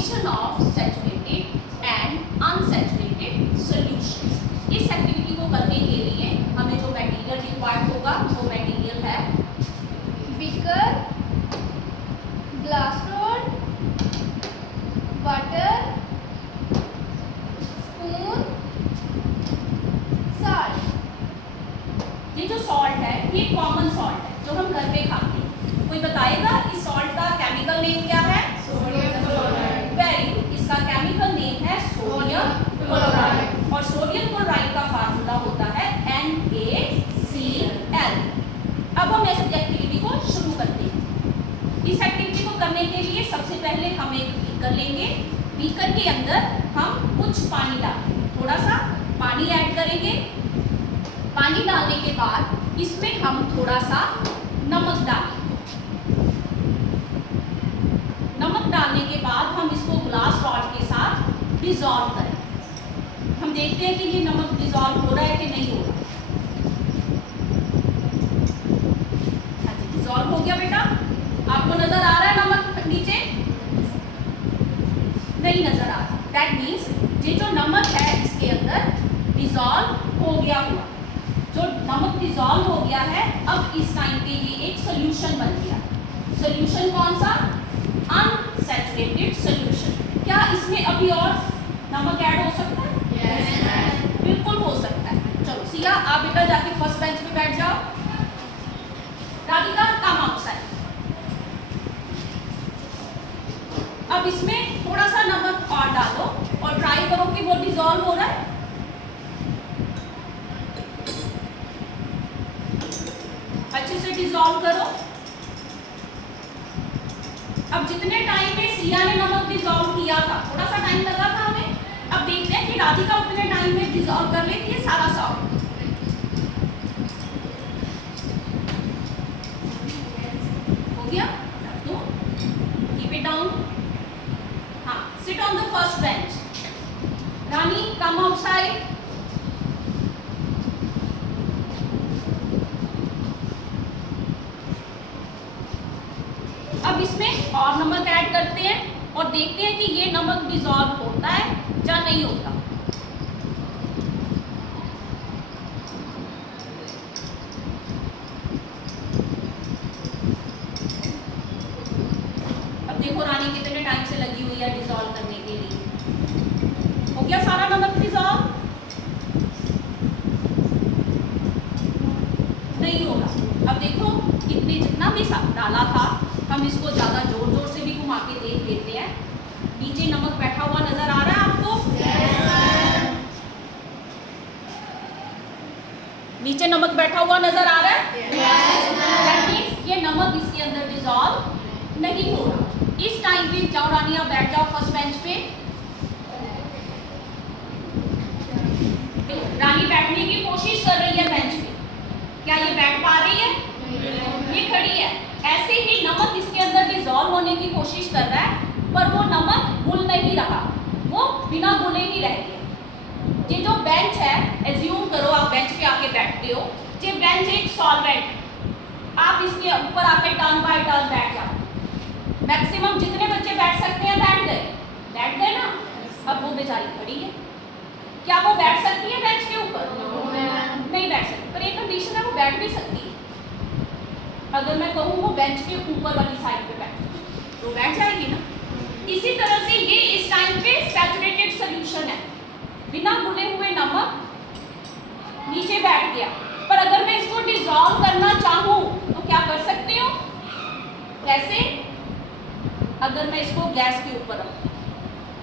Formation of saturated and unsaturated solutions. इस activity को करने के लिए हमें जो मटेरियल रिक्वायर्ड होगा वो मटेरियल है beaker, glass rod, water, spoon, salt. ये जो सॉल्ट है ये कॉमन सॉल्ट है जो हम घर पे खाते हैं। कोई बताएगा इस सॉल्ट का केमिकल नेम क्या है? Sodium chloride. वेरी गुड, इसका केमिकल नेम है सोडियम क्लोराइड और सोडियम क्लोराइड का फार्मूला होता है NaCl। अब हम इस एक्टिविटी को शुरू करते हैं। इस एक्टिविटी को करने के लिए सबसे पहले हम एक बीकर लेंगे। बीकर के अंदर हम कुछ पानी डालेंगे, थोड़ा सा पानी ऐड करेंगे। पानी डालने के बाद इसमें हम थोड़ा सा नमक डालेंगे। नमक डालने के बाद हम इसको ग्लास रॉड के साथ डिसॉल्व करें। हम देखते हैं कि ये नमक डिसॉल्व हो रहा है कि नहीं हो रहा। हाँ जी, डिसॉल्व हो गया बेटा। आपको नजर आ रहा है नमक नीचे? नहीं नजर आ रहा। दैट मीन्स ये जो नमक है इसके अंदर डिसॉल्व हो गया हुआ। जो नमक डिसॉल्व हो गया है, अब इस टाइम पे ये एक सॉल्यूशन बन गया। सॉल्यूशन कौन सा? Unsaturated solution. क्या इसमें अभी और नमक ऐड हो सकता है? Yes. बिल्कुल हो सकता है। चलो सिया, आप बेटा जाके फर्स्ट बेंच पे बैठ जाओ। Radhika, come outside. अब इसमें थोड़ा सा नमक और डालो और ट्राई करो कि वो डिसॉल्व हो रहा है। अच्छे से डिसॉल्व करो। अब जितने टाइम में सिया ने नमक डिसॉल्व किया था, थोड़ा सा टाइम लगा था हमें, अब देखते हैं कि राधिका उतने टाइम में डिसॉल्व कर लेती है सारा सॉल्ट। हो गया? तो कीप इट डाउन। हाँ, sit on the first bench. Rani, come outside. अब इसमें और नमक ऐड करते हैं और देखते हैं कि ये नमक डिसॉल्व होता है या नहीं होता। अब देखो रानी कितने टाइम से लगी हुई है डिसॉल्व करने के लिए। हो गया सारा नमक डिसॉल्व? नहीं होगा। अब देखो कितने जितना भी डाला था, हम इसको ज्यादा जोर जोर से भी घुमा के देख लेते हैं। नीचे नमक बैठा हुआ नजर आ रहा है आपको? नीचे नमक बैठा हुआ नजर आ रहा है? That means ये नमक इसके अंदर डिसॉल्व नहीं हो रहा। इस टाइम पे जाओ रानी, आप बैठ जाओ फर्स्ट बेंच पे। रानी बैठने की कोशिश कर रही है बेंच पे। क्या ये बैठ पा रही है? ये खड़ी है। ऐसे ही नमक इसके अंदर डिसॉल्व होने की कोशिश कर रहा है, पर वो नमक घुल नहीं रहा, वो बिना घुले ही रह गया। ये जो बेंच है, एज्यूम करो आप बेंच पे आके बैठते हो। ये बेंच एक सॉल्वेंट, आप इसके ऊपर आके टर्न बाय टर्न बैठ जाओ। मैक्सिमम जितने बच्चे बैठ सकते हैं बैठ गए ना। अब वो बेचारी खड़ी है। क्या वो बैठ सकती है बेंच के ऊपर? नहीं बैठ सकती, पर एक कंडीशन है, वो बैठ भी सकती है। अगर मैं कहूँ वो बेंच के ऊपर वाली साइड पे बैठ तो बैठ जाएगी ना। इसी तरह से ये इस टाइम पे सैचुरेटेड सॉल्यूशन है, बिना घुले हुए नमक नीचे बैठ गया। पर अगर मैं इसको डिसॉल्व करना चाहूँ तो क्या कर सकती हूँ? कैसे? अगर मैं इसको गैस के ऊपर रखूँ,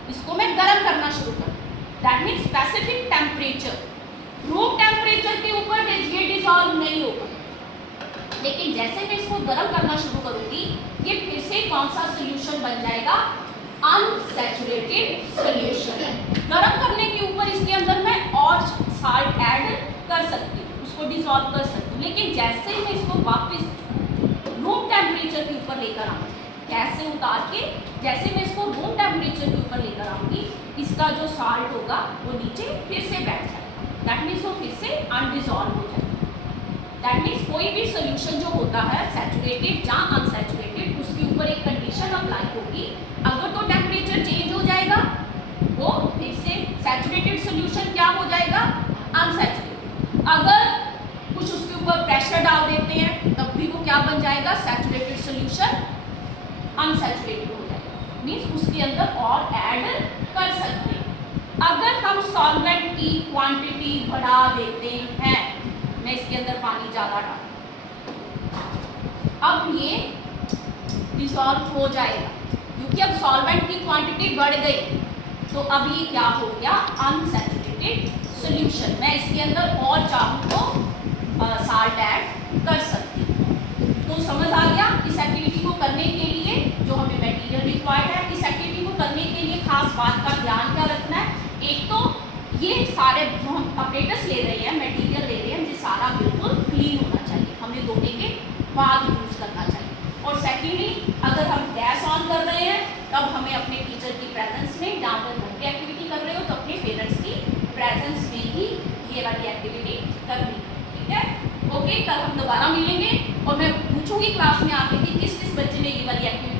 इसको मैं गर्म करना शुरू करूँ, that means specific temperature, room temperature के ऊपर ये डिसॉल्व नहीं होगा। लेकिन जैसे मैं इसको गर्म करना शुरू करूंगी, ये फिर से कौन सा सॉल्यूशन बन जाएगा? Unsaturated solution. गर्म करने के ऊपर इसके अंदर मैं और साल्ट ऐड कर सकती हूँ, उसको डिसॉल्व कर सकती हूँ। लेकिन जैसे ही मैं इसको वापस रूम टेम्परेचर के ऊपर लेकर आऊँगी, गैस से उतार के जैसे मैं इसको रूम टेम्परेचर के ऊपर लेकर आऊँगी, इसका जो साल्ट होगा वो नीचे फिर से बैठ जाएगा। दैट मीन्स वो फिर से अनडिसॉल्व हो जाएगा। दैट मीन्स कोई भी सोल्यूशन जो होता है सैचुरेटेड या अनसैचुरेटेड, उसके ऊपर एक कंडीशन अप्लाई होगी। अगर तो टेम्परेचर चेंज वो इससे सैचुरेटेड सॉल्यूशन क्या हो जाएगा, अनसैचुरेटेड। अगर कुछ उसके ऊपर प्रेशर डाल देते हैं तब भी वो क्या बन जाएगा, सैचुरेटेड सॉल्यूशन अनसैचुरेटेड हो जाएगा, मींस उसके अंदर और ऐड कर सकते हैं। अगर हम सॉल्वेंट की क्वांटिटी बढ़ा देते हैं, मैं इसके अंदर पानी ज़्यादा डाल, अब ये डिसॉल्व हो जाएगा क्योंकि अब सॉल्वेंट की क्वांटिटी बढ़ गई, तो अब ये क्या हो गया, अनसैचुरेटेड सॉल्यूशन। मैं इसके अंदर और चाहूँ तो साल्ट ऐड कर सकती हूँ। तो समझ आ गया, इस एक्टिविटी को करने के लिए जो हमें मटेरियल रिक्वायर्ड है, इस एक्टिविटी को करने के लिए खास बात का ध्यान क्या रखना है, एक तो ये सारे जो हम अपरेटस ले रहे हैं, मटेरियल ले रहे हैं, ये सारा बिल्कुल क्लीन होना चाहिए, हमें धोने के बाद यूज़ करना चाहिए। और सेकेंडली अगर हम गैस ऑन कर रहे हैं तब हमें अपने टीचर की प्रेजेंस में, जहाँ पर घर की एक्टिविटी कर रहे हो तो अपने पेरेंट्स की प्रेजेंस में ही ये वाली एक्टिविटी करनी है, ठीक है। ओके, कल हम दोबारा मिलेंगे और मैं पूछूंगी क्लास में आके कि किस किस बच्चे ने ये वाली एक्टिविटी